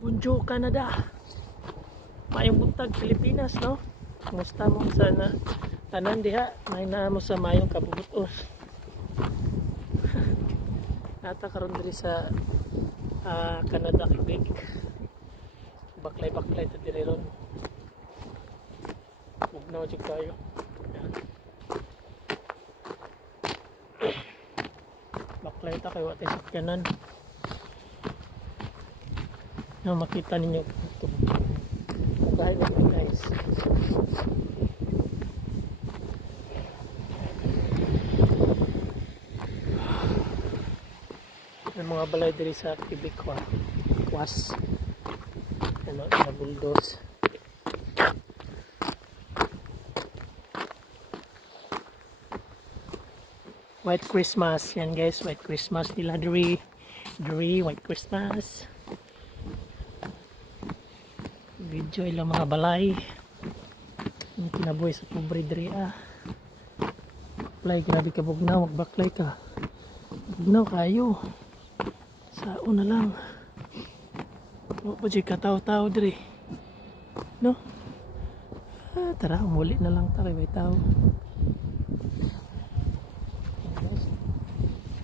Bonjour Canada. Mayong buntag Pilipinas, no? Kumusta mo sana tanan diha? May na mo sa mayong kabubuton. Nata karon diri sa Canada, Quebec. Baklay ta diri ron. Bugnaw jud kayo. Baklay ta kay wa tay sakyanan. Na makita ninyo ito. Kahit ito guys. May mga balay diri sa Quebec Kwas. Ano na bulldoze. White Christmas yan guys, White Christmas nila diri White Christmas. Video ilang mga balay yung kinabuhi sa pobre diri baklay, grabe ka bugnaw, magbaklay ka bugnaw kayo sao na lang o pa dyan kataw-taw diri no tara umuli na lang ta kay may tao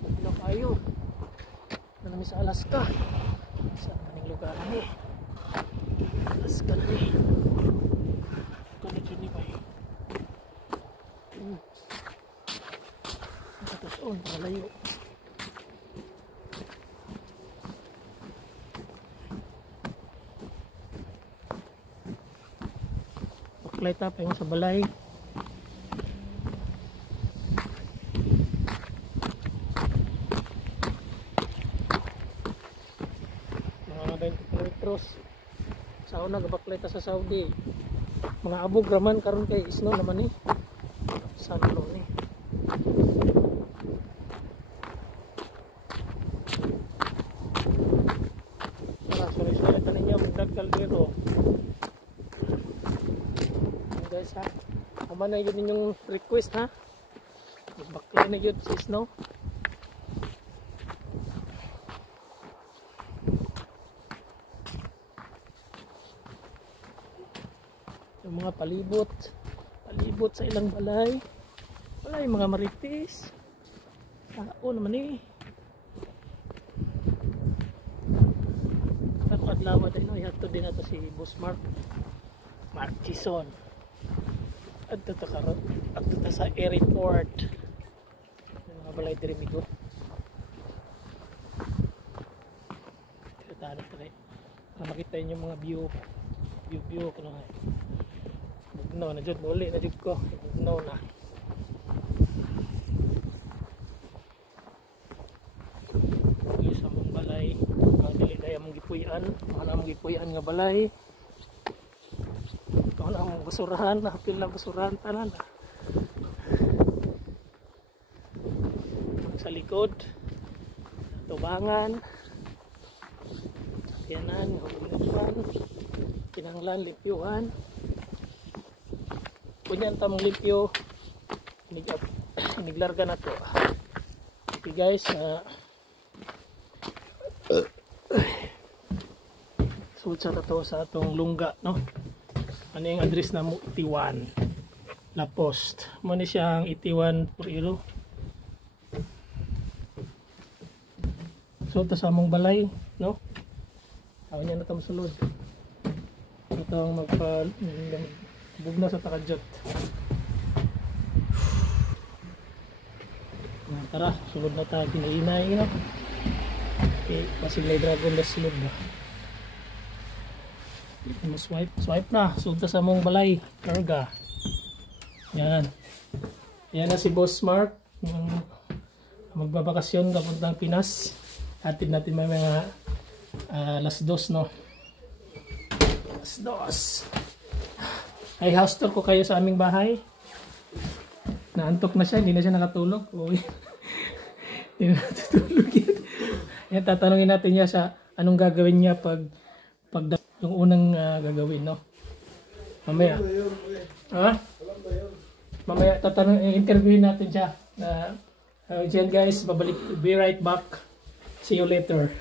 bugnaw kayo nanami sa Alaska sa maning lugar ni Alaska na ni kani kini ba nakatuson malayo baklay tapay sa balay mga 20 kilometros sa una gabaklay ta sa Saudi mga abog raman karon kay isno naman ni sanlo ni sorry tanin niyo magdagkal dito guys ha ama na yun ninyong request ha baklay na yun sa snow yung mga palibot sa ilang balay wala yung mga maritis tao naman eh ako adlaw din ihato din nato si Boss Mark Chison adto ta karon adto ta sa airport yung mga balay diri migo kita na try para makita yung mga view kuno nga bugnaw na jud muli na jud ko bugnaw na sa mong balay ang dili daya mong gipuy-an ana mong gipuy-an nga balay kung ana mong basurahan hapil lang basurahan tanan sa likod tubangan yanan kinanglan limpyuhan kunyan tamang limpyo iniglarga na to okay guys suot sa to sa atong lungga no ano yung address na mo Itiwan La Post mo ni siyang Itiwan Puriro suot sa among balay no aw niya na tamo sulod itong bugna sa takadjot tara sulod na tayo ginainay no okay pasilay dragon na sulod ba swipe na sulod sa mong balay karga yan na si Boss Mark magbabakasyon kapuntang Pinas hatid natin may mga alas 2 no alas 2 ay house tour ko kayo sa aming bahay naantok na siya hindi na siya nakatulog hindi na natutulog yan tatanungin natin niya sa anong gagawin niya pag yung unang gagawin no mamaya mamaya interviewin natin siya dyan guys babalik be right back see you later